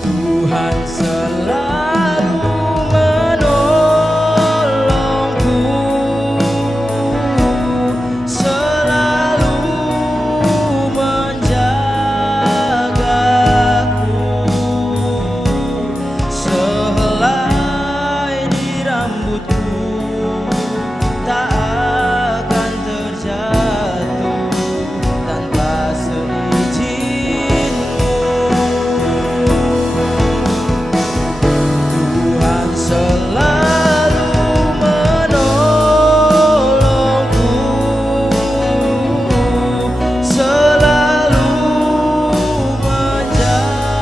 Tuhan selalu menolongku, selalu menjagaku. Sehelai di rambutku tak akan terjatuh tanpa seizin-Mu. Tuhan selalu menolongku, selalu menjagaku.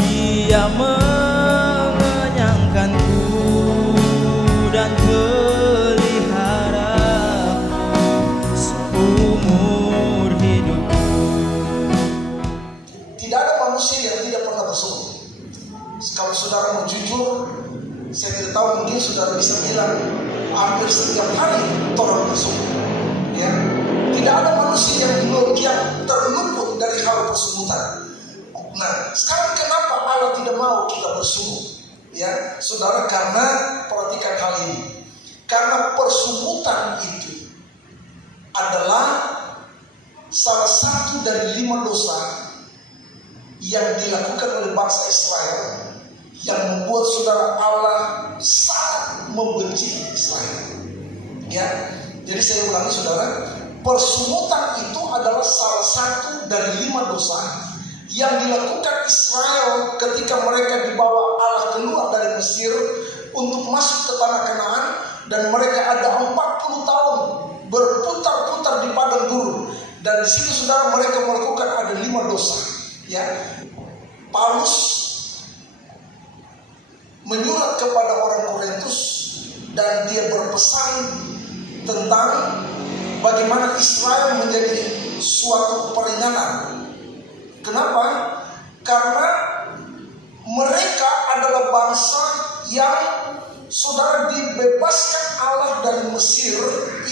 Dia mengenyangkanku dan peliharaku seumur hidupku. Tidak ada manusia yang tidak pernah bersungguh. Kalau saudara mau jujur, saya tidak tahu, mungkin saudara bisa bilang hampir setiap hari orang bersungguh. Ya, tidak ada manusia yang terluput dari hal persungguhan. Nah, sekarang kenapa Allah tidak mau kita bersungguh? Ya, saudara, karena perhatikan hal ini. Karena persungguhan itu adalah salah satu dari 5 dosa yang dilakukan oleh bangsa Israel yang membuat saudara Allah sangat membenci Israel. Ya, jadi saya ulangi saudara, persungguhan itu adalah salah satu dari 5 dosa yang dilakukan Israel ketika mereka dibawa Allah keluar dari Mesir untuk masuk ke tanah Kanaan, dan mereka ada 40 tahun berputar-putar di padang gurun, dan di situ saudara mereka melakukan ada 5 dosa. Ya, Paulus menyurat kepada orang Korintus dan dia berpesan tentang bagaimana Israel menjadi suatu peringatan. Kenapa? Karena mereka adalah bangsa yang saudara dibebaskan Allah dari Mesir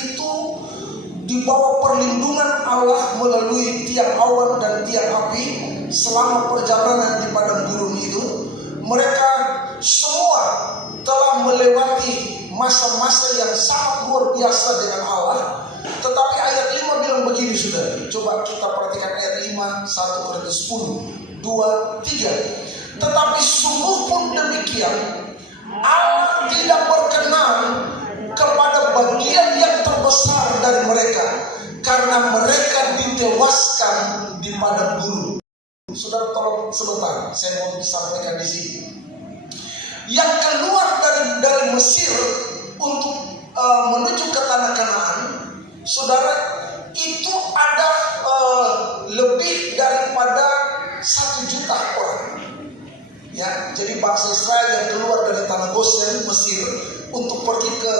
itu di bawah perlindungan Allah melalui tiang awan dan tiang api selama perjalanan di padang gurun itu. Mereka semua telah melewati masa-masa yang sangat luar biasa dengan Allah. Tetapi ayat 5 bilang begini saudara. Coba kita perhatikan ayat 5, 1 Korintus 10, 2, 3. Tetapi sungguh pun demikian, Allah tidak berkenan kepada bagian yang terbesar dari mereka, karena mereka ditewaskan di padang gurun. Saudara tolong sebentar, saya mau sampaikan di sini. Yang keluar dari Mesir untuk menuju ke tanah Kanaan, saudara, itu ada lebih daripada 1 juta orang. Ya, jadi bangsa Israel yang keluar dari tanah Gosen Mesir untuk pergi ke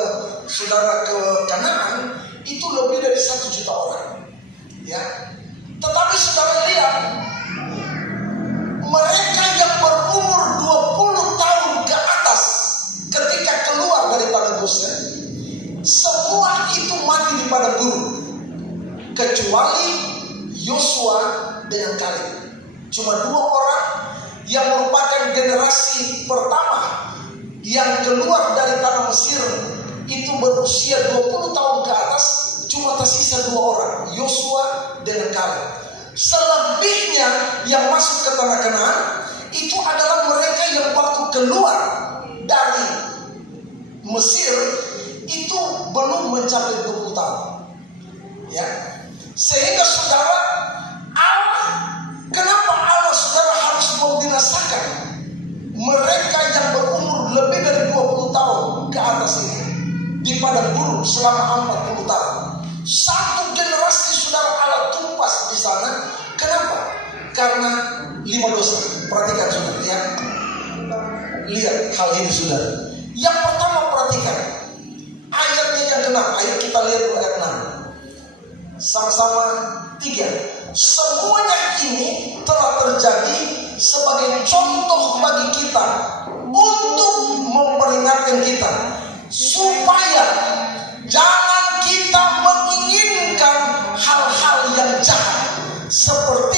saudara ke Kanaan itu lebih dari 1 juta orang. Ya, tetapi saudara lihat, mereka yang berumur 20 tahun ke atas ketika keluar dari tanah Gosen, semua itu mati di padang gurun, kecuali Yosua dengan Kaleb. Cuma 2 orang yang merupakan generasi pertama yang keluar dari tanah Mesir itu berusia 20 tahun ke atas, cuma tersisa 2 orang, Yosua dengan Kaleb. Selebihnya yang masuk ke tanah Kanaan itu adalah mereka yang waktu keluar dari Mesir itu belum mencapai 20 tahun. Ya, sehingga saudara, Allah, kenapa Allah saudara harus membinasakan mereka yang berumur lebih dari 20 tahun ke atas ini di padang gurun selama 40 tahun? Satu generasi saudara Allah tumpas di sana. Kenapa? Karena 5 dosa. Perhatikan saudara ya. Lihat hal ini saudara. Yang pertama perhatikan ayatnya yang ke-6. Ayo kita lihat ayat 6. Sama-sama 3. Semuanya ini telah terjadi sebagai contoh bagi kita untuk memperingatkan kita supaya jangan kita menginginkan hal-hal yang jahat seperti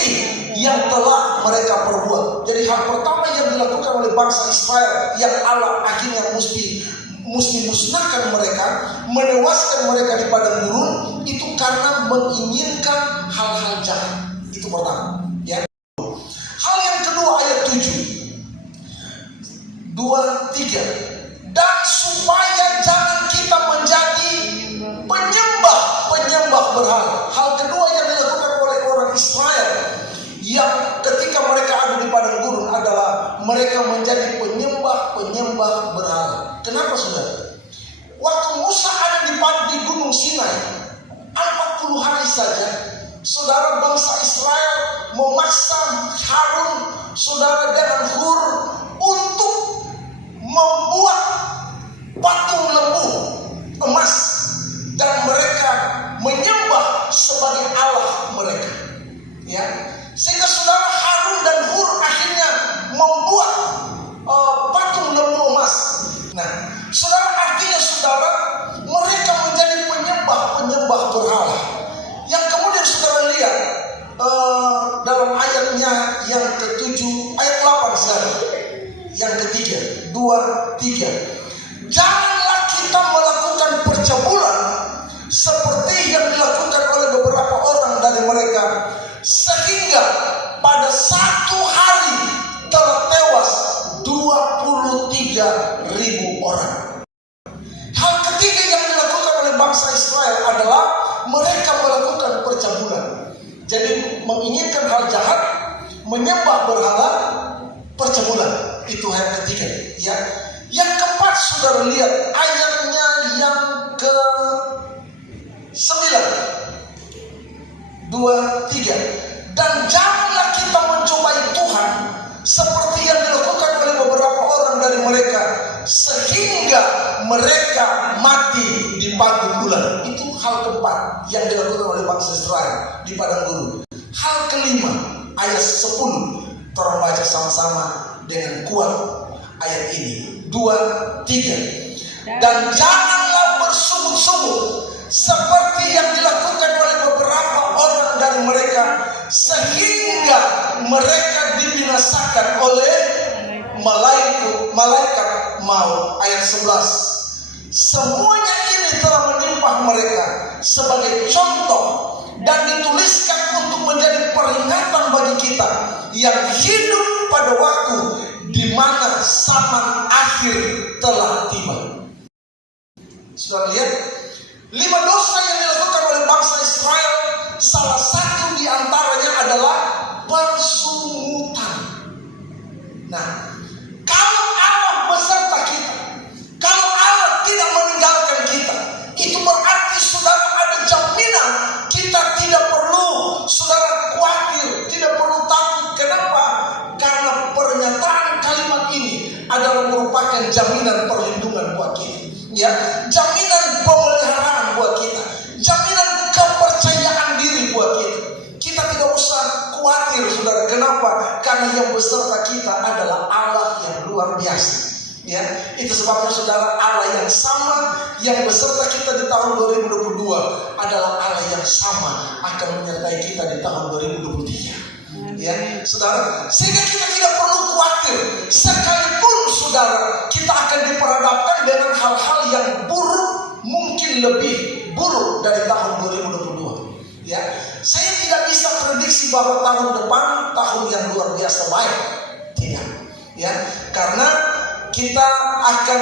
yang telah mereka perbuat. Jadi hal pertama yang dilakukan oleh bangsa Israel yang Allah akhirnya mesti musnahkan mereka, menewaskan mereka di padang gurun, itu karena menginginkan hal-hal jahat. Itu pertama, ya. Hal yang kedua, ayat 7, 2, 3. Dan supaya jangan kita menjadi penyembah berhala. Hal kedua yang dilakukan oleh orang Israel yang ketika mereka ada di padang gurun adalah mereka menjadi penyembah berhala. Kenapa, saudara? Waktu Musa ada di Gunung Sinai 40 hari saja, saudara, bangsa Israel memaksa Harun, saudara, dan Hur untuk membuat patung lembu emas dan mereka menyembah sebagai Allah mereka, ya. Sehingga saudara, Harun dan Hur akhirnya membuat patung lembu emas. Nah, saudara, artinya saudara, mereka menjadi penyembah berhala. Yang kemudian saudara lihat dalam ayatnya yang ke-7, ayat 8 saudara. Yang ketiga, 2, 3. Janganlah kita melakukan percabulan seperti yang dilakukan oleh beberapa orang dari mereka, sehingga pada satu hari telah tewas 23.000 orang. Hal ketiga yang dilakukan oleh bangsa Israel adalah mereka melakukan percabulan. Jadi menginginkan hal jahat, menyembah berhala, percabulan. Itu yang ketiga, ya. Yang keempat, saudara lihat ayatnya yang ke-9, 2, 3. Dan janganlah kita mencobai Tuhan seperti yang dilakukan oleh beberapa orang dari mereka, sehingga mereka mati di pagi bulan. Itu hal keempat yang dilakukan oleh bangsa Israel di padang gurun. Hal kelima, ayat 10. Tolong baca sama-sama dengan kuat ayat ini. 2, 3. Dan janganlah bersungut-sungut seperti yang dilakukan oleh beberapa orang dari mereka, sehingga mereka dibinasakan oleh malaikat maut. Ayat 11. Semuanya ini telah menimpa mereka sebagai contoh dan dituliskan untuk menjadi peringatan bagi kita yang hidup pada waktu di mana zaman akhir telah tiba. Sudah lihat 5 dosa yang dilakukan oleh bangsa Israel, salah satu di antaranya adalah persungutan. Nah, kalau Allah beserta kita, kalau Allah tidak meninggalkan kita, itu berarti saudara ada jaminan kita tidak perlu saudara khawatir, tidak perlu takut. Kenapa? Karena pernyataan kalimat ini adalah merupakan jaminan perlindungan buat kita, ya, jaminan pemeliharaan buat kita, jaminan kepercayaan diri buat kita. Kita tidak usah khawatir, saudara. Kenapa? Karena yang beserta kita adalah Allah yang luar biasa. Ya, itu sebabnya saudara, Allah yang sama yang beserta kita di tahun 2022 adalah Allah yang sama akan menyertai kita di tahun 2023. Ya, saudara, sehingga kita tidak perlu khawatir sekalipun saudara kita akan diperhadapkan dengan hal-hal yang buruk, mungkin lebih buruk dari tahun 2022. Ya, saya tidak bisa prediksi bahwa tahun depan tahun yang luar biasa baik, tidak. Ya, karena kita akan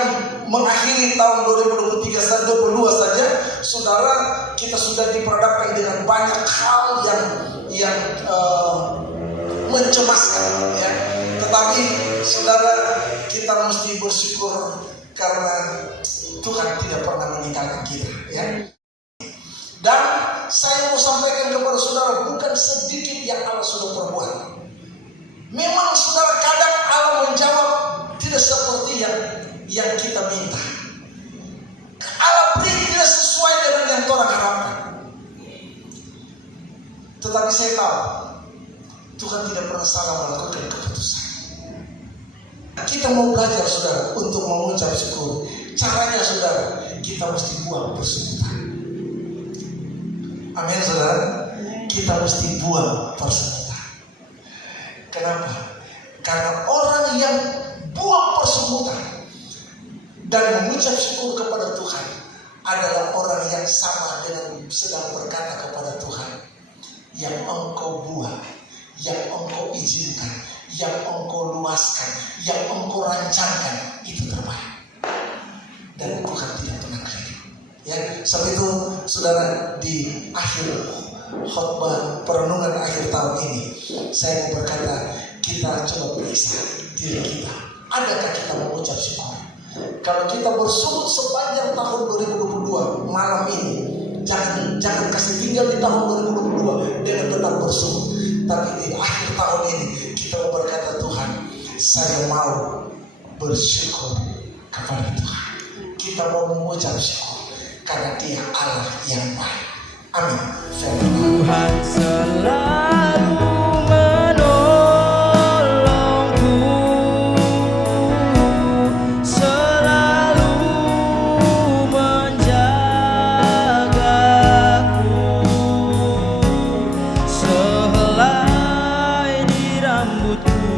mengakhiri tahun 2023 dan 2022 saja, saudara, kita sudah diperhadapkan dengan banyak hal yang mencemaskan, ya. Tetapi saudara, kita mesti bersyukur karena Tuhan tidak pernah meninggalkan kita, ya. Dan saya mau sampaikan kepada saudara, bukan sedikit yang Allah sudah perbuat. Memang saudara, kadang Allah menjawab tidak seperti yang kita minta. Allah beri tidak sesuai dengan yang orang harapkan. Tetapi saya tahu Tuhan tidak pernah salah melakukan keputusan. Kita mau belajar saudara untuk mengucap syukur. Caranya saudara, kita mesti buang persungutan. Amin saudara. Kita mesti buang persungutan. mengucap syukur kepada Tuhan adalah orang yang sama dengan sedang berkata kepada Tuhan, yang Engkau buat, yang Engkau izinkan, yang Engkau luaskan, yang Engkau rancangkan, itu terbaik. Dan Tuhan tidak pernah keliru. Ya, sebab itu saudara, di akhir khotbah perenungan akhir tahun ini, saya mau berkata, kita coba periksa diri kita. Adakah kita mengucap syukur? Kalau kita bersyukur sepanjang tahun 2022 malam ini, jangan kasih tinggal di tahun 2022 dengan tetap bersyukur. Tapi di akhir tahun ini kita mau berkata, Tuhan, saya mau bersyukur kepada Tuhan. Kita mau mengucap syukur karena Dia Allah yang baik. Amin. Tuhan selalu menolongku, selalu menjagaku, sehelai di rambutku